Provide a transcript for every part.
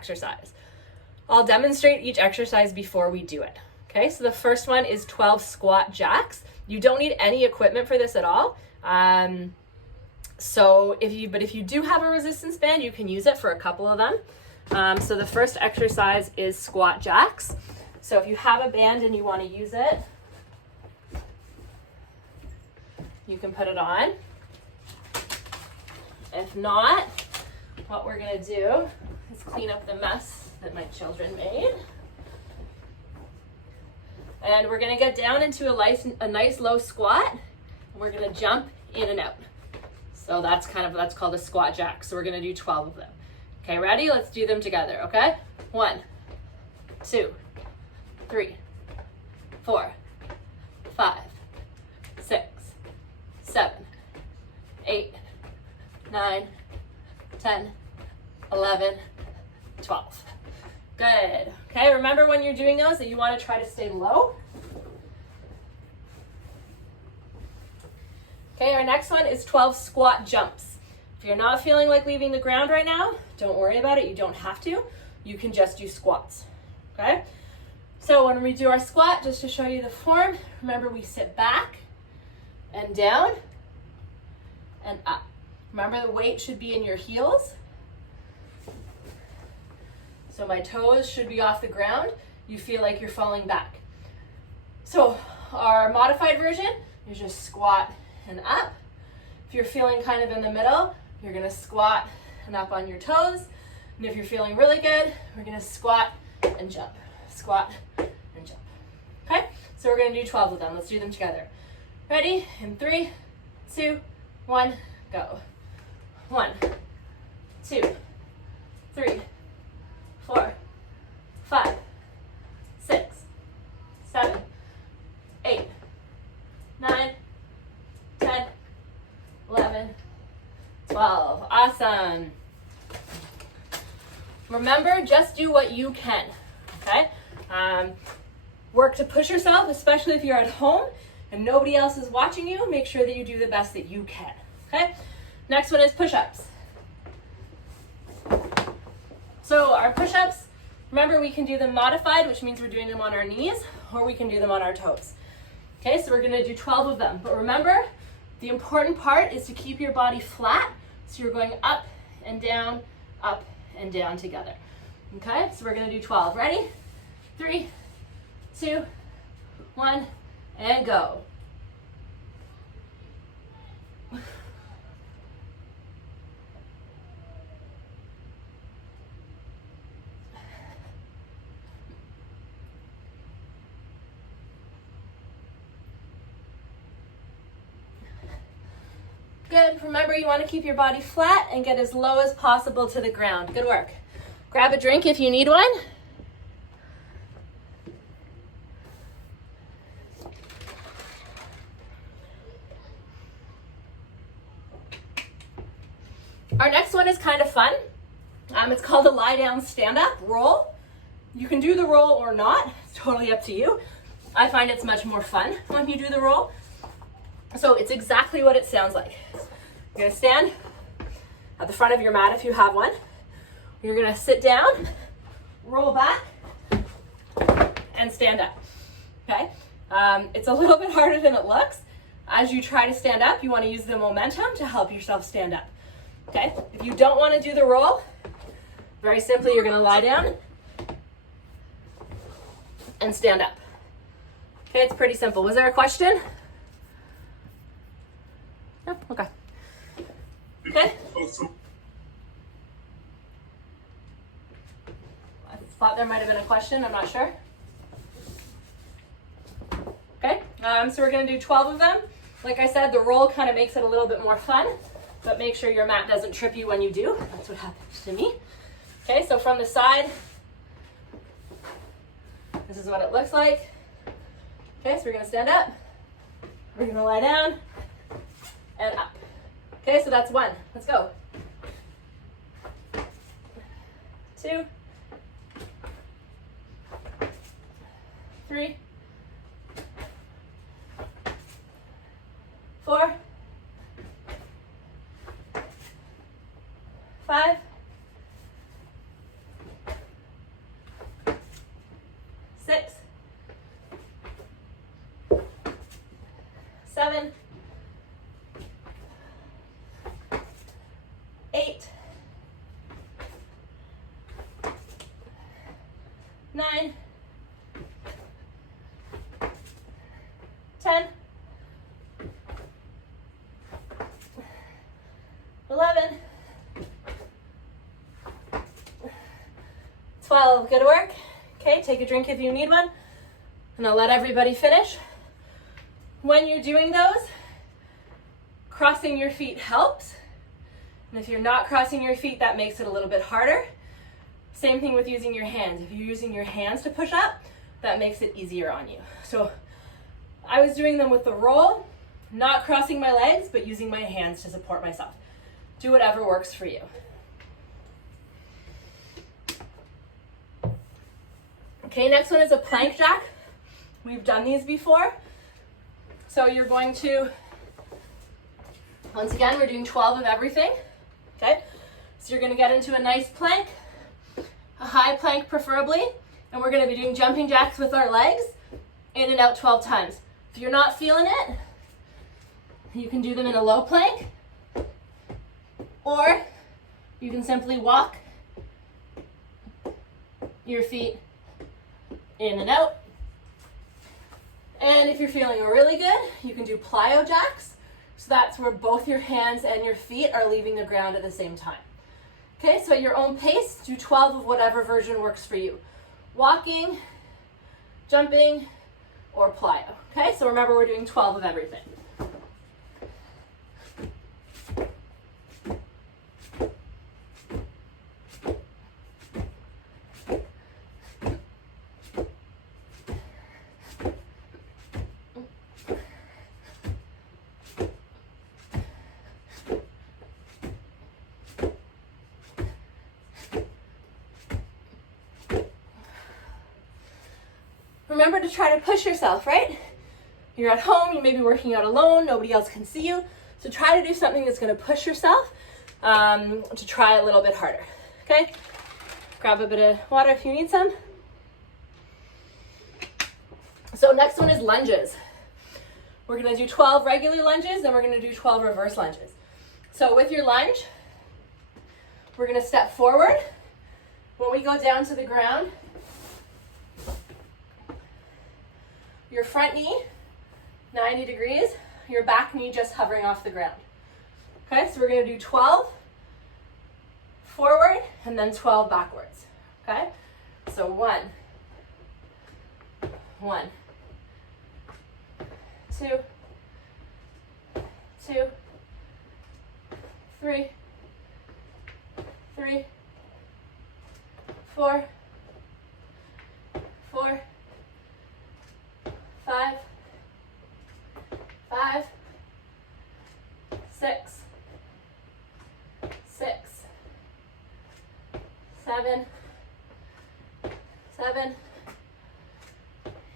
exercise. I'll demonstrate each exercise before we do it. Okay, so the first one is 12 squat jacks. You don't need any equipment for this at all. If you do have a resistance band, you can use it for a couple of them. So the first exercise is squat jacks. So if you have a band and you want to use it, you can put it on. If not, what we're going to do is clean up the mess that my children made. And we're going to get down into a nice low squat. And we're going to jump in and out. So that's called a squat jack. So we're going to do 12 of them. Okay, ready? Let's do them together, okay? 1, 2, 3, 4, 5, 6, 7, 8, 9, 10, 11, 12. Good. Okay, remember when you're doing those that you want to try to stay low. Okay, our next one is 12 squat jumps. If you're not feeling like leaving the ground right now, don't worry about it. You don't have to. You can just do squats. Okay? So when we do our squat, just to show you the form, remember we sit back and down and up. Remember the weight should be in your heels. So my toes should be off the ground. You feel like you're falling back. So our modified version, you just squat and up. If you're feeling kind of in the middle, you're gonna squat and up on your toes. And if you're feeling really good, we're gonna squat and jump. Squat and jump. Okay? So we're gonna do 12 of them. Let's do them together. Ready? In 3, 2, 1, go. 1, 2, 3, 4, 5, 6, 7, 8, 9, 10, 11, 12. Awesome. Remember, just do what you can, okay? Work to push yourself, especially if you're at home and nobody else is watching you. Make sure that you do the best that you can, okay? Next one is push-ups. So our push-ups, remember we can do them modified, which means we're doing them on our knees, or we can do them on our toes. Okay, so we're gonna do 12 of them. But remember, the important part is to keep your body flat, so you're going up and down together. Okay, so we're gonna do 12. Ready? 3, 2, 1, and go. Good. Remember, you want to keep your body flat and get as low as possible to the ground. Good work. Grab a drink if you need one. Our next one is kind of fun. It's called a lie down stand up roll. You can do the roll or not. It's totally up to you. I find it's much more fun when you do the roll. So it's exactly what it sounds like. You're gonna stand at the front of your mat if you have one. You're gonna sit down, roll back, and stand up, okay? It's a little bit harder than it looks. As you try to stand up, you wanna use the momentum to help yourself stand up, okay? If you don't wanna do the roll, very simply, you're gonna lie down and stand up. Okay, it's pretty simple. Was there a question? No? Okay. Okay. I thought there might have been a question. I'm not sure. Okay. So we're going to do 12 of them. Like I said, the roll kind of makes it a little bit more fun, but make sure your mat doesn't trip you when you do. That's what happens to me. Okay, so from the side, this is what it looks like. Okay, so we're going to stand up. We're going to lie down and up. Okay, so that's 1. Let's go. 2, 3, 4, 5, 7, 8, 9, 10, 11, 12. Good work. Okay, take a drink if you need one, and I'll let everybody finish. When you're doing those, crossing your feet helps. And if you're not crossing your feet, that makes it a little bit harder. Same thing with using your hands. If you're using your hands to push up, that makes it easier on you. So I was doing them with the roll, not crossing my legs, but using my hands to support myself. Do whatever works for you. Okay, next one is a plank jack. We've done these before. So you're going to, once again, we're doing 12 of everything. Okay, so you're going to get into a nice plank, a high plank preferably, and we're going to be doing jumping jacks with our legs in and out 12 times. If you're not feeling it, you can do them in a low plank, or you can simply walk your feet in and out. And if you're feeling really good, you can do plyo jacks. So that's where both your hands and your feet are leaving the ground at the same time. Okay, so at your own pace, do 12 of whatever version works for you. Walking, jumping, or plyo. Okay, so remember we're doing 12 of everything. Remember to try to push yourself, right? You're at home, you may be working out alone, nobody else can see you. So try to do something that's going to push yourself to try a little bit harder, okay? Grab a bit of water if you need some. So next one is lunges. We're going to do 12 regular lunges, then we're going to do 12 reverse lunges. So with your lunge, we're going to step forward. When we go down to the ground, your front knee, 90 degrees, your back knee just hovering off the ground. Okay, so we're gonna do 12 forward and then 12 backwards. Okay, so 1, 2, 2, 3, 3, 4, 4, 5, 5, 6, 6, 7, 7,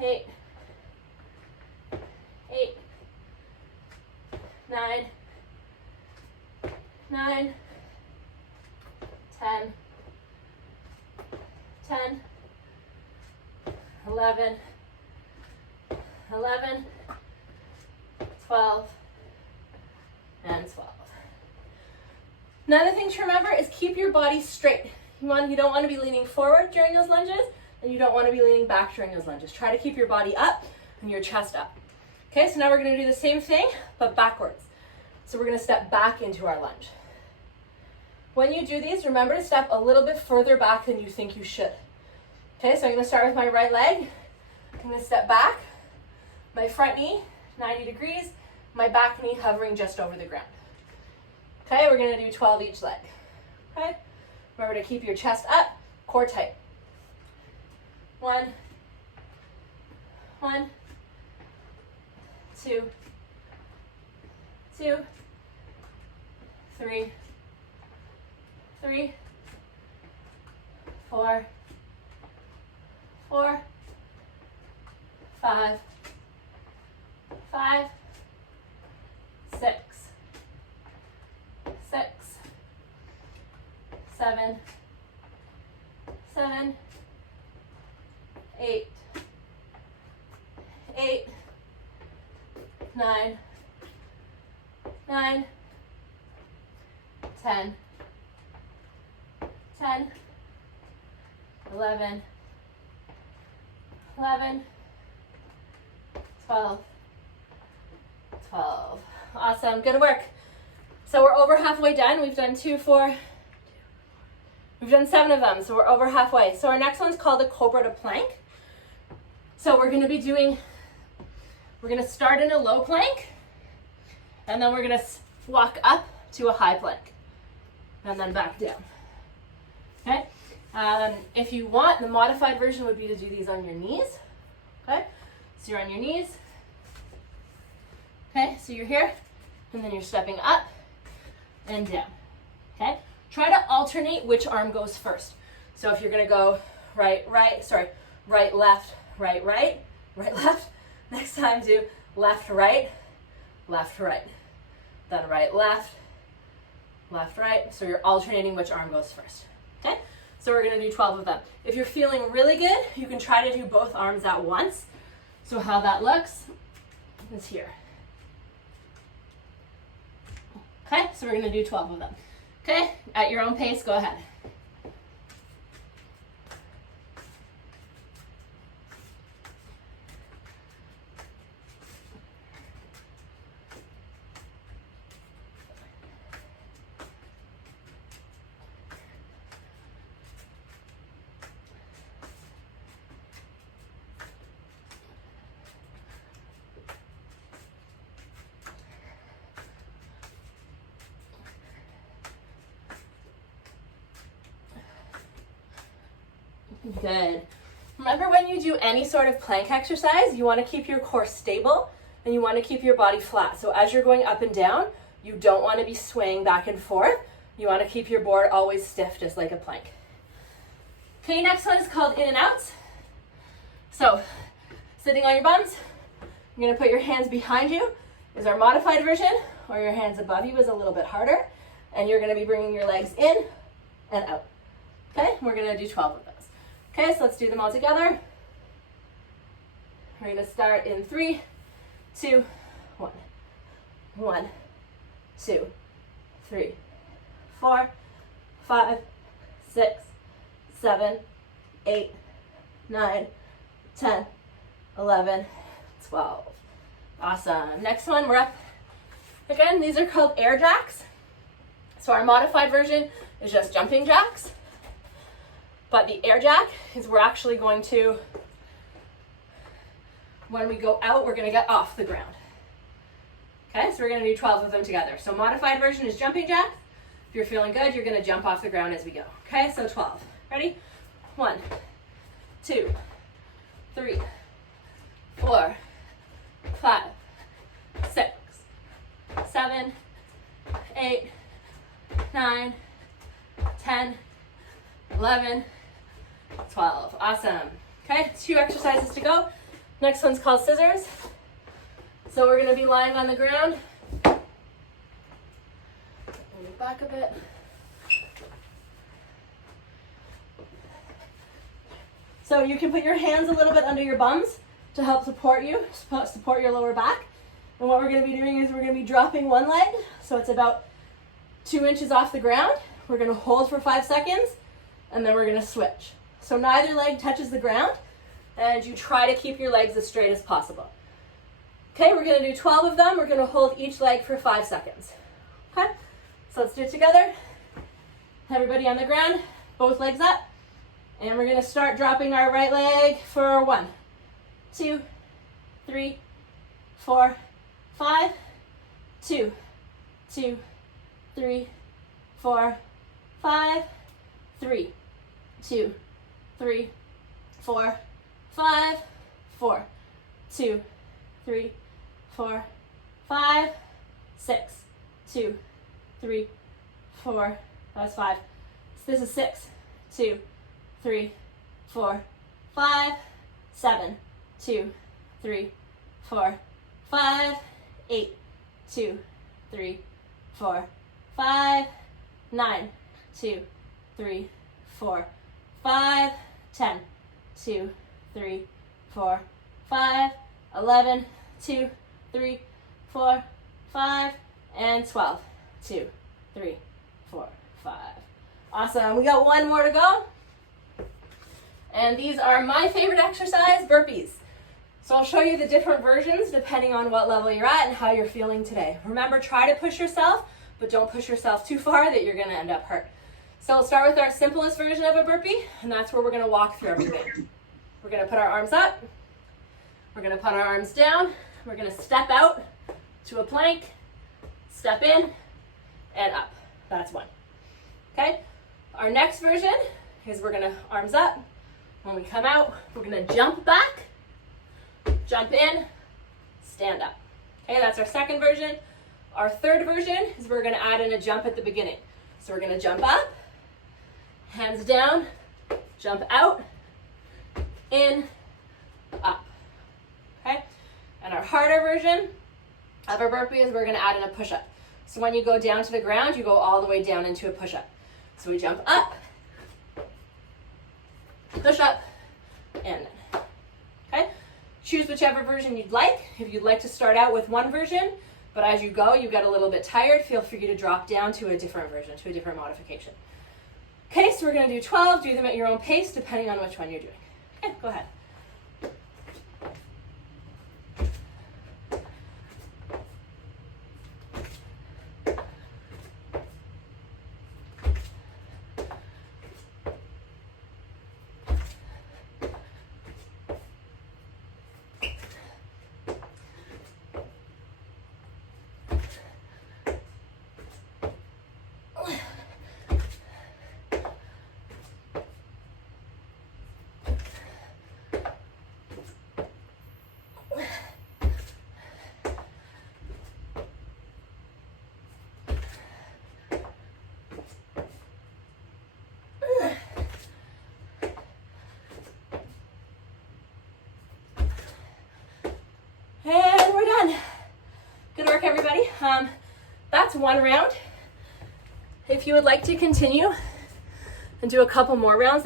8, 8, 9, 9, 10, 10, 11, 11, 12, and 12. Another thing to remember is keep your body straight. You don't want to be leaning forward during those lunges, and you don't want to be leaning back during those lunges. Try to keep your body up and your chest up. Okay, so now we're going to do the same thing, but backwards. So we're going to step back into our lunge. When you do these, remember to step a little bit further back than you think you should. Okay, so I'm going to start with my right leg. I'm going to step back. My front knee, 90 degrees. My back knee hovering just over the ground. Okay, we're going to do 12 each leg. Okay, remember to keep your chest up, core tight. 1, 1, 2, 2, 3, 3, 4, 4, 5, 5, 6, 6, 7, 7, 8, 8, 9, 9, 10, 10, 11, 11, 12, 12. Awesome, good work. So we're over halfway done. We've done 2, 4, we've done 7 of them, so we're over halfway. So our next one's called a Cobra to plank. So we're gonna start in a low plank, and then we're gonna walk up to a high plank, and then back down, okay? If you want, the modified version would be to do these on your knees, okay? So you're on your knees, okay? So you're here, and then you're stepping up and down, okay? Try to alternate which arm goes first. So if you're gonna go right, left, right, left. Next time do left, right, then right, left, right. So you're alternating which arm goes first, okay? So we're gonna do 12 of them. If you're feeling really good, you can try to do both arms at once. So how that looks is here. Okay, so we're gonna do 12 of them. Okay, at your own pace, go ahead. Good. Remember, when you do any sort of plank exercise, you want to keep your core stable and you want to keep your body flat. So as you're going up and down, you don't want to be swaying back and forth. You want to keep your board always stiff, just like a plank. Okay, next one is called in and outs. So sitting on your bums, you're going to put your hands behind you is our modified version, or your hands above you is a little bit harder. And you're going to be bringing your legs in and out. Okay, we're going to do 12 of those. Okay, so let's do them all together. We're going to start in 3, 2, 1. 1, 2, 3, 4, 5, 6, 7, 8, 9, 10, 11, 12. Awesome. Next one, we're up. Again, these are called air jacks. So our modified version is just jumping jacks. But the air jack is we're actually going to, when we go out, we're going to get off the ground. Okay, so we're going to do 12 of them together. So modified version is jumping jacks. If you're feeling good, you're going to jump off the ground as we go. Okay, so 12. Ready? 1, 2, 3, 4, 5, 6, 7, 8, 9, 10, 11, 12. Awesome. Okay, 2 exercises to go. Next one's called scissors. So we're going to be lying on the ground. Move back a bit. So you can put your hands a little bit under your bums to help support you, support your lower back. And what we're going to be doing is we're going to be dropping one leg. So it's about 2 inches off the ground. We're going to hold for 5 seconds, and then we're going to switch. So neither leg touches the ground, and you try to keep your legs as straight as possible. Okay, we're going to do 12 of them. We're going to hold each leg for 5 seconds. Okay, so let's do it together. Everybody on the ground, both legs up. And we're going to start dropping our right leg for 1, 2, 3, 4, 5, 2, 2, 3, 4, 5, 3, 2, 3, 4, 5, 4, 2, 3, 4, 5, 6, 2, 3, 4, that was 5. So this is 6, 2, 3, 4, 5, 7, 2, 3, 4, 5, 8, 2, 3, 4, 5, 9, 2, 3, 4, 5, 10, 2, 3, 4, 5, 11, 2, 3, 4, 5, and 12, 2, 3, 4, 5. Awesome. We got one more to go. And these are my favorite exercise, burpees. So I'll show you the different versions depending on what level you're at and how you're feeling today. Remember, try to push yourself, but don't push yourself too far that you're gonna end up hurt. So we'll start with our simplest version of a burpee, and that's where we're gonna walk through everything. We're gonna put our arms up, we're gonna put our arms down, we're gonna step out to a plank, step in, and up. That's one. Okay? Our next version is we're gonna arms up. When we come out, we're gonna jump back, jump in, stand up. Okay, that's our second version. Our third version is we're gonna add in a jump at the beginning. So we're gonna jump up, hands down, jump out, in, up. Okay? And our harder version of our burpee is we're gonna add in a push-up. So when you go down to the ground, you go all the way down into a push-up. So we jump up, push up, and in. Okay? Choose whichever version you'd like. If you'd like to start out with one version, but as you go, you get a little bit tired, feel free to drop down to a different version, to a different modification. Okay, so we're gonna do 12, do them at your own pace, depending on which one you're doing. Okay, go ahead. And we're done. Good work, everybody. That's one round. If you would like to continue and do a couple more rounds,